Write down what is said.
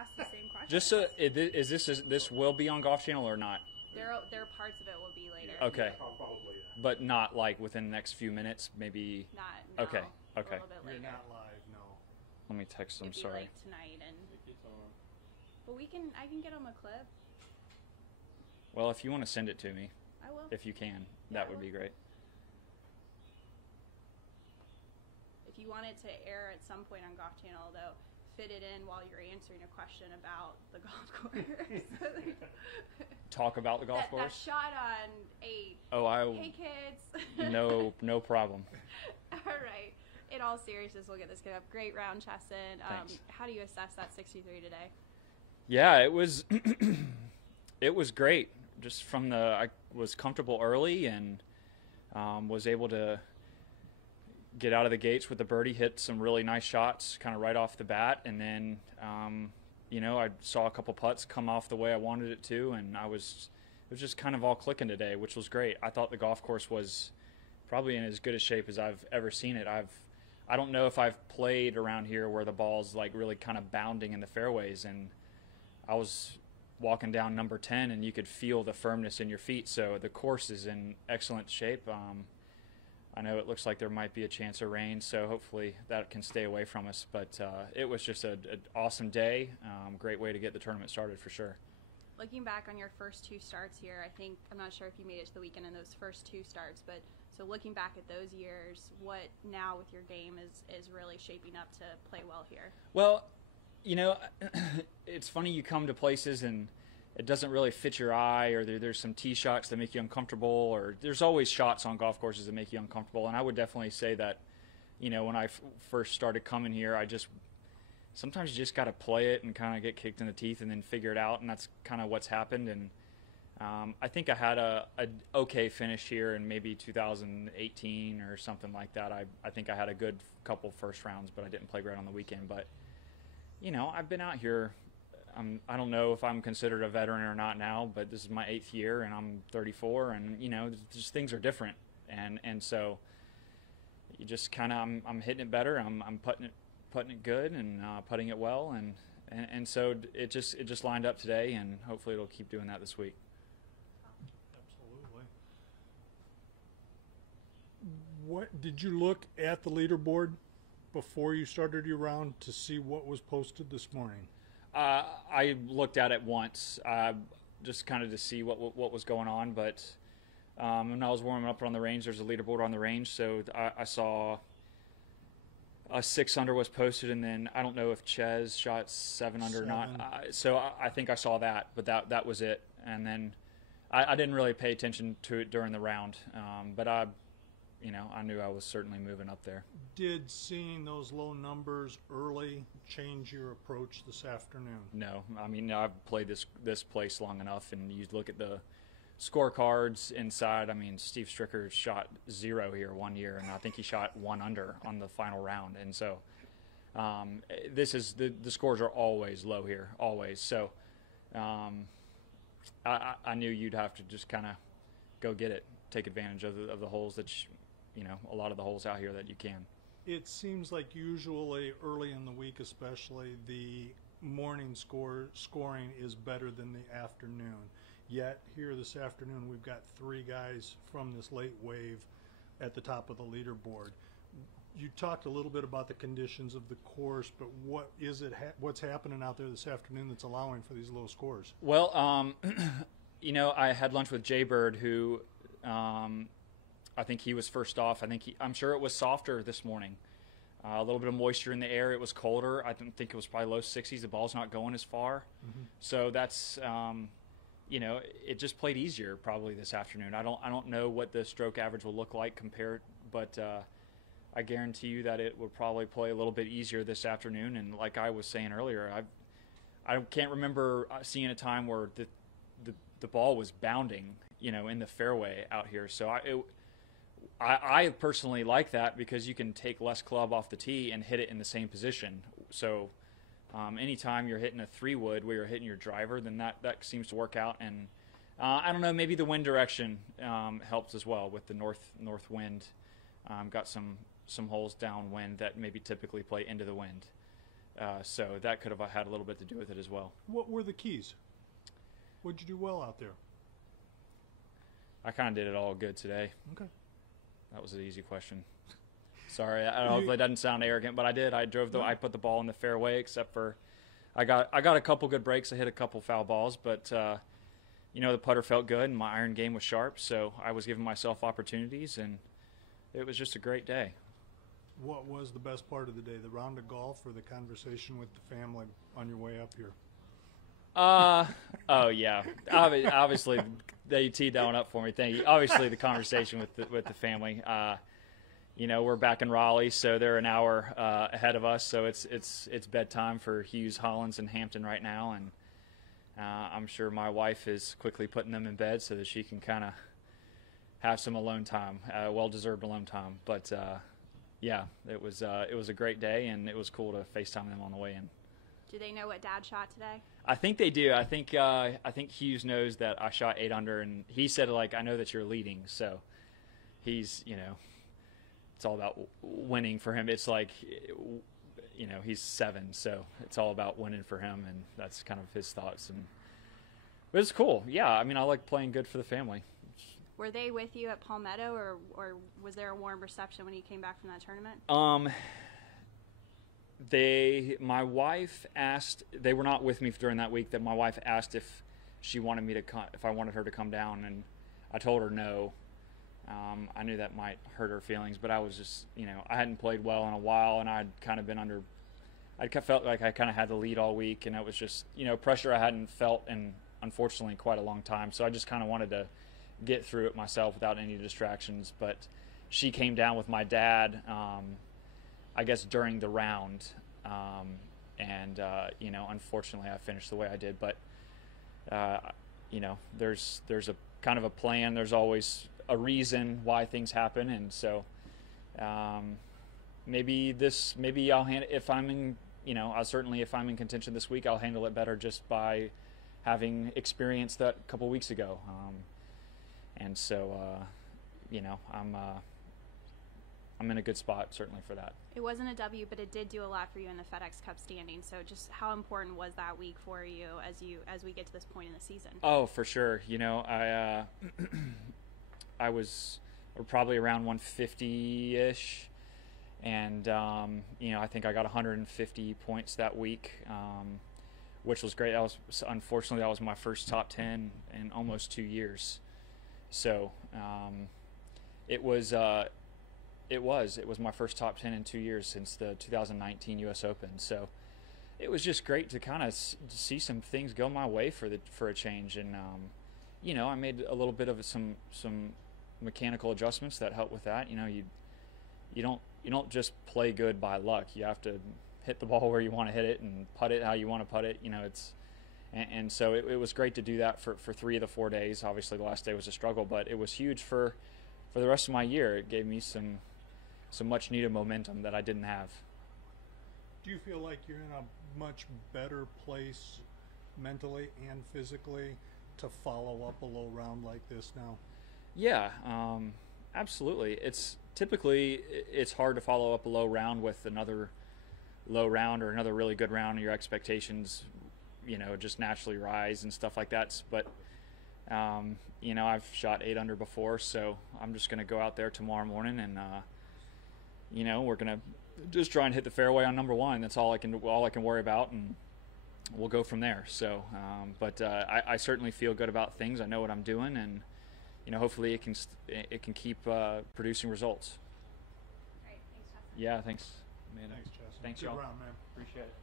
ask the same question. Just so, this will be on Golf Channel or not? There parts of it will be later. Okay. Yeah, probably. Yeah. But not like within the next few minutes, maybe. Not. No, Okay. A little bit later. You're not live, no. Let me text them. It'd be Sorry. like tonight, but I can get them a clip. Well, if you want to send it to me, I will. if you can, Yeah, that I would will. be great. If you want it to air at some point on Golf Channel, though, fit it in while you're answering a question about the golf course. Talk about the golf That course. shot on 8. Oh, Hey, kids. no problem. All right. In all seriousness, we'll get this good up. Great round, Chesson. Thanks. How do you assess that 63 today? Yeah, it was it was great. Just from I was comfortable early and was able to get out of the gates with the birdie, hit some really nice shots kind of right off the bat, and then I saw a couple putts come off the way I wanted it to, and it was just kind of all clicking today, which was great. I thought the golf course was probably in as good a shape as I've ever seen it. I don't know if I've played around here where the ball's like really kind of bounding in the fairways, and I was walking down number 10 and you could feel the firmness in your feet. So the course is in excellent shape. I know it looks like there might be a chance of rain, so hopefully that can stay away from us. But it was just an awesome day. Great way to get the tournament started for sure. Looking back on your first 2 starts here, I'm not sure if you made it to the weekend in those first 2 starts, but so looking back at those years, what now with your game is really shaping up to play well here? Well, it's funny, you come to places and it doesn't really fit your eye, or there's some tee shots that make you uncomfortable, or there's always shots on golf courses that make you uncomfortable. And I would definitely say that, when I first started coming here, sometimes you just got to play it and kind of get kicked in the teeth and then figure it out, and that's kind of what's happened. And I think I had a okay finish here in maybe 2018 or something like that. I think I had a good couple first rounds, but I didn't play great on the weekend. But I've been out here. I don't know if I'm considered a veteran or not now, but this is my 8th year, and I'm 34, and just things are different, and so you just kind of I'm hitting it better. I'm putting it good and putting it well, and so it just lined up today, and hopefully it'll keep doing that this week. Absolutely. What did you look at the leaderboard before you started your round to see what was posted this morning? I looked at it once, just kind of to see what was going on. But when I was warming up on the range, there's a leaderboard on the range, so I saw a 6 under was posted, and then I don't know if Ches shot 7 under or not. So I think I saw that, but that was it. And then I didn't really pay attention to it during the round, but I knew I was certainly moving up there. Did seeing those low numbers early change your approach this afternoon? No, I mean, I've played this place long enough, and you look at the scorecards inside. I mean, Steve Stricker shot 0 here one year, and I think he shot 1 under on the final round. And so this is the scores are always low here, always. So I knew you'd have to just kind of go get it, take advantage of the holes that a lot of the holes out here that you can. It seems like usually early in the week, especially, the morning scoring is better than the afternoon. Yet here this afternoon we've got 3 guys from this late wave at the top of the leaderboard. You talked a little bit about the conditions of the course, but what is it? What's happening out there this afternoon that's allowing for these low scores? Well, I had lunch with Jay Bird, who I think he was first off. I'm sure it was softer this morning. A little bit of moisture in the air. It was colder. I think it was probably low 60s. The ball's not going as far. Mm-hmm. So that's, it just played easier probably this afternoon. I don't know what the stroke average will look like compared, but I guarantee you that it will probably play a little bit easier this afternoon. And like I was saying earlier, I can't remember seeing a time where the ball was bounding, in the fairway out here. So I personally like that because you can take less club off the tee and hit it in the same position. So anytime you're hitting a 3-wood where you're hitting your driver, then that seems to work out. And I don't know, maybe the wind direction helps as well with the north wind. Got some holes downwind that maybe typically play into the wind. So that could have had a little bit to do with it as well. What were the keys? What'd you do well out there? I kind of did it all good today. Okay. That was an easy question. Sorry, I don't know if it doesn't sound arrogant, but I did. I put the ball in the fairway, except for I got a couple good breaks. I hit a couple foul balls, but the putter felt good and my iron game was sharp, so I was giving myself opportunities, and it was just a great day. What was the best part of the day, the round of golf or the conversation with the family on your way up here? Oh yeah. Obviously, they teed that one up for me. Thank you. Obviously, the conversation with the family. We're back in Raleigh, so they're an hour ahead of us. So it's bedtime for Hughes, Hollins, and Hampton right now, and I'm sure my wife is quickly putting them in bed so that she can kind of have some alone time, well-deserved alone time. But yeah, it was a great day, and it was cool to FaceTime them on the way in. Do they know what Dad shot today? I think they do. I think Hughes knows that I shot 8 under, and he said, I know that you're leading. So he's, it's all about winning for him. It's he's 7, so it's all about winning for him, and that's kind of his thoughts. But it's cool. Yeah, I like playing good for the family. Were they with you at Palmetto, or was there a warm reception when you came back from that tournament? My wife asked. They were not with me during that week. That my wife asked if she wanted me to if I wanted her to come down, and I told her no. I knew that might hurt her feelings, but I was just, I hadn't played well in a while, and I'd kind of been under. I felt like I kind of had the lead all week, and it was just, pressure I hadn't felt in, unfortunately, quite a long time. So I just kind of wanted to get through it myself without any distractions. But she came down with my dad. I guess during the round, unfortunately I finished the way I did, but there's a kind of a plan. There's always a reason why things happen, and so maybe I'll handle, if I'm in, if I'm in contention this week, I'll handle it better just by having experienced that a couple weeks ago, and so I'm in a good spot, certainly, for that. It wasn't a W, but it did do a lot for you in the FedEx Cup standing. So just how important was that week for you as we get to this point in the season? Oh, for sure. I was probably around 150-ish, and I think I got 150 points that week, which was great. Unfortunately, that was my first top 10 in almost 2 years. So it was my first top 10 in 2 years since the 2019 U.S. Open. So it was just great to kind of see some things go my way for a change. And, I made a little bit of some mechanical adjustments that helped with that. You don't just play good by luck. You have to hit the ball where you want to hit it and putt it how you want to putt it. And so it was great to do that for 3 of the 4 days. Obviously the last day was a struggle, but it was huge for the rest of my year. It gave me some much needed momentum that I didn't have. Do you feel like you're in a much better place mentally and physically to follow up a low round like this now? Yeah, absolutely. It's hard to follow up a low round with another low round or another really good round, and your expectations, just naturally rise and stuff like that. But I've shot 8 under before, so I'm just going to go out there tomorrow morning and we're going to just try and hit the fairway on number 1. That's all I can worry about, and we'll go from there. So, I certainly feel good about things. I know what I'm doing, and hopefully it can keep producing results. Great, thanks, Chesson. Yeah, thanks. Thanks, Chesson. Thanks, Good y'all. round, man. Appreciate it.